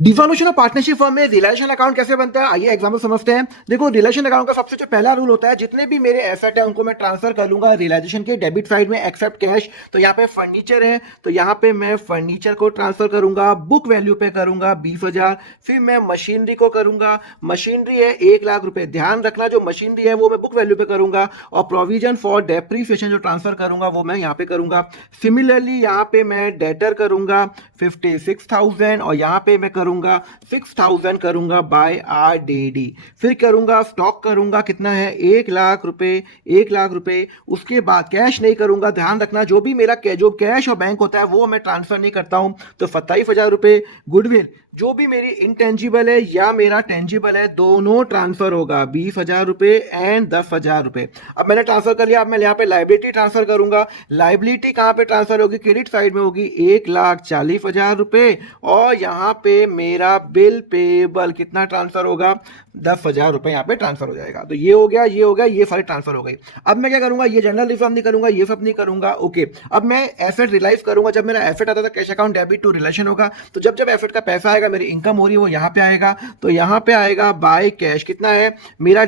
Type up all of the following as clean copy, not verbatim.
डिवॉल्यूशन of partnership firm में realisation account कैसे बनता है, आइए एग्जाम्पल समझते हैं। देखो, रिलेशन अकाउंट का सबसे जो पहला रूल होता है, जितने भी मेरे एसेट है उनको मैं ट्रांसफर कर लूंगा रियलाइजेशन के डेबिट साइड में एक्सेप्ट कैश। तो यहाँ पे फर्नीचर है, तो यहाँ पे मैं फर्नीचर को ट्रांसफर करूंगा, बुक वैल्यू पे करूंगा 20,000। फिर मैं मशीनरी को करूंगा, मशीनरी है 1,00,000 रुपए। ध्यान रखना, जो मशीनरी है वो मैं बुक वैल्यू पे करूंगा, और प्रोविजन फॉर डेप्रीसिएशन जो ट्रांसफर करूंगा वो मैं यहाँ पे करूंगा। सिमिलरली यहाँ पे मैं डेटर करूंगा 56,000, और यहाँ पे मैं करूंगा 6,000 करूंगा बाय RDD। फिर करूंगा स्टॉक करूंगा, कितना है 1,00,000 रुपए, 1,00,000 रुपए। उसके बाद कैश नहीं करूंगा, ध्यान रखना जो भी मेरा जो कैश और बैंक होता है वो मैं ट्रांसफर नहीं करता हूं। तो 27,000 रुपए। गुडविल, जो भी मेरी इंटेंजिबल है या मेरा टेंजिबल है, दोनों ट्रांसफर होगा 20,000 रुपए एंड 10,000 रुपए। अब मैंने ट्रांसफर कर लिया, अब मैं यहाँ पे लाइबिलिटी ट्रांसफर करूंगा। लाइबिलिटी कहाँ पे ट्रांसफर होगी? क्रेडिट साइड में होगी 1,40,000 रुपए, और यहाँ पे मेरा बिल पेबल कितना ट्रांसफर होगा? 10,000 रुपए यहाँ पे ट्रांसफर हो जाएगा। तो ये हो गया, ये हो गया, ये सारी ट्रांसफर हो गई। अब मैं क्या करूंगा? ये जनरल रिफॉर्म नहीं करूंगा, ये सब नहीं करूंगा। ओके, अब मैं एसेट रियलाइज करूंगा। जब मेरा एसेट आता था cash account debit to relation होगा, तो जब जब एसेट का पैसा आएगा, मेरी इनकम हो रही है वो यहाँ पे आएगा। तो यहाँ पे आएगा बाय कैश, कितना है मेरा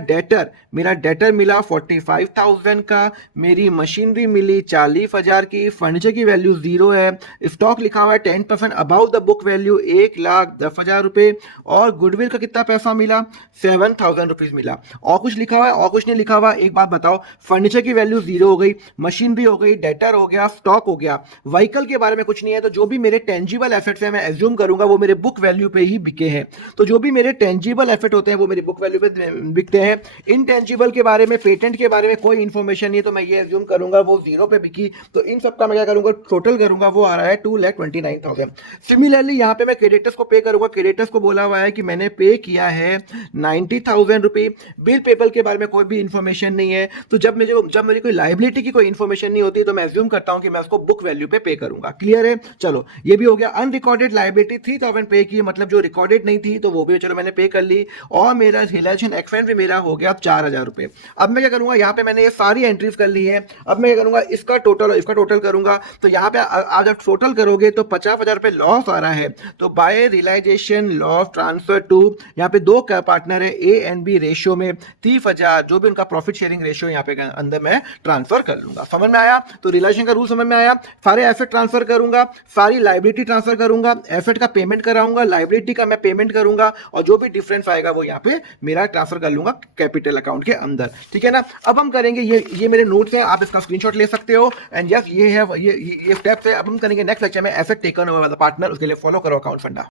डेटर मिला 45,000 का, मेरी मशीनरी मिली 40,000 की, फर्नीचर की वैल्यू 0 है, स्टॉक लिखा हुआ है 10% अबाउ द बुक वैल्यू 1,10,000 रुपए, और गुडविल का कितना पैसा मिला? 7,000 रुपीज मिला। और कुछ लिखा हुआ है? और कुछ नहीं लिखा हुआ। एक बात बताओ, फर्नीचर की वैल्यू 0 हो गई, मशीनरी हो गई, डेटर हो गया, स्टॉक हो गया, व्हीकल के बारे में कुछ नहीं है। तो जो भी मेरे टेंजिबल एसेट्स हैं मैं एज्यूम करूंगा वो मेरे बुक वैल्यू पे ही बिके हैं। तो जो भी मेरे टेंजिबल एसेट होते हैं वो मेरी बुक वैल्यू पे बिकते हैं। इनटेंजिबल के बारे में, पेटेंट के बारे में कोई इंफॉर्मेशन नहीं है, तो मैं ये एज्यूम करूंगा वो 0 पे बिकी। तो इन सब का मैं क्या करूंगा? टोटल करूंगा, वो आ रहा है 2,29,000। सिमिलरली यहाँ पे मैं क्रेडिटर्स को पे करूंगा। क्रेडिटर्स को बोला हुआ है कि मैंने पे किया है 90,000 रुपए। बिल पेबल के बारे में कोई भी इंफॉर्मेशन नहीं है। तो जब मेरी कोई लाइबिलिटी की कोई इंफॉर्मेशन नहीं होती, तो मैं एज्यूम करता हूं कि मैं उसको बुक वैल्यू पे करूंगा। क्लियर है? चलो, ये भी हो गया। अनरिकॉर्डेड लाइबिलिटी 3,000 पे की, मतलब जो रिकॉर्डेड नहीं थी, तो वो भी चलो मैंने पे कर ली। और मेरा रिलेशन एक्सपेंस भी मेरा हो गया 4,000 रुपए। अब मैं क्या करूंगा? यहाँ पे मैंने ये सारी एंट्रीज कर ली है। अब मैं क्या करूंगा? इसका टोटल करूंगा। तो यहाँ पे आप जब टोटल करोगे तो 50,000 रुपए लॉस आ रहा है। तो by realisation loss transfer to, यहाँ पे दो पार्टनर है ए एंड बी रेशियो में 30,000 जो भी उनका प्रॉफिट शेयरिंग रेशियो यहाँ पे अंदर मैं ट्रांसफर कर लूंगा। समझ में आया? तो रिलेशन का रूल समझ में आया। सारे एसेट ट्रांसफर करूंगा, सारी लाइबिलिटी ट्रांसफर करूंगा, एसेट का पेमेंट कराऊंगा, लाइबिलिटी का मैं पेमेंट करूंगा, और जो भी डिफरेंस आएगा वो यहाँ पे मेरा ट्रांसफर कर लूंगा कैपिटल अकाउंट के अंदर। ठीक है ना? अब हम करेंगे, ये मेरे नोट्स हैं, आप इसका स्क्रीनशॉट ले सकते हो। एंड यस, ये स्टेप्स है। अब हम करेंगे नेक्स्ट लेक्चर में asset taken over by the partner. उसके लिए फॉलो करो अकाउंट फंडा।